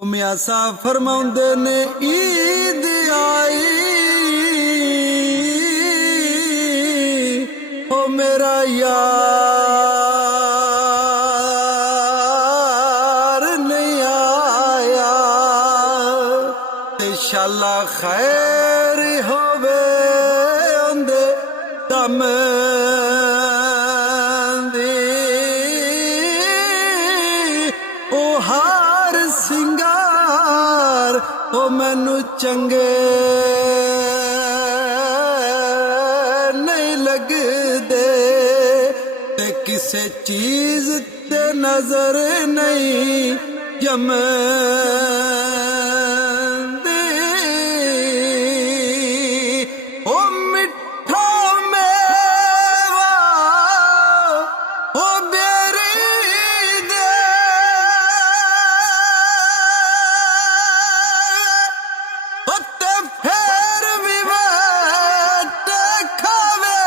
मियां साहब फरमाउंदे ने ईद आई ओ मेरा यार नहीं आया इंशाअल्लाह खैर होवे उंदे दम दी ओ हार सिंगार ओ मैनू चंगे नहीं लगदे ते किसे चीज ते नजर नहीं जमदी ओ मिठा मेवा ओ बेरी दे उत्ते फेर भी वट खावे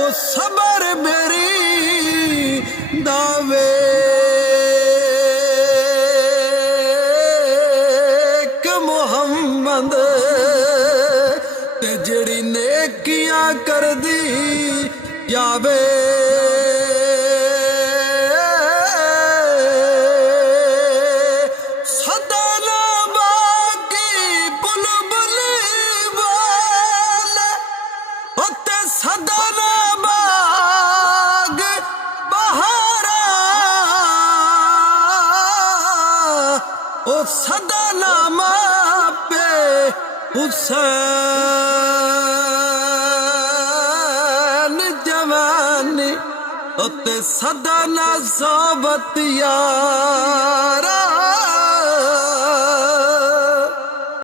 ओ सबर मेरी दावे क मुहम्मद ते जड़ी नेकियां कर दी जावे सदा ना बाकी बुलबुल बोले उत्ते सदा ना बाग बहारा ओ सदा ना मापे हुसैन जवानी उत्ते सदा ना सोबत यार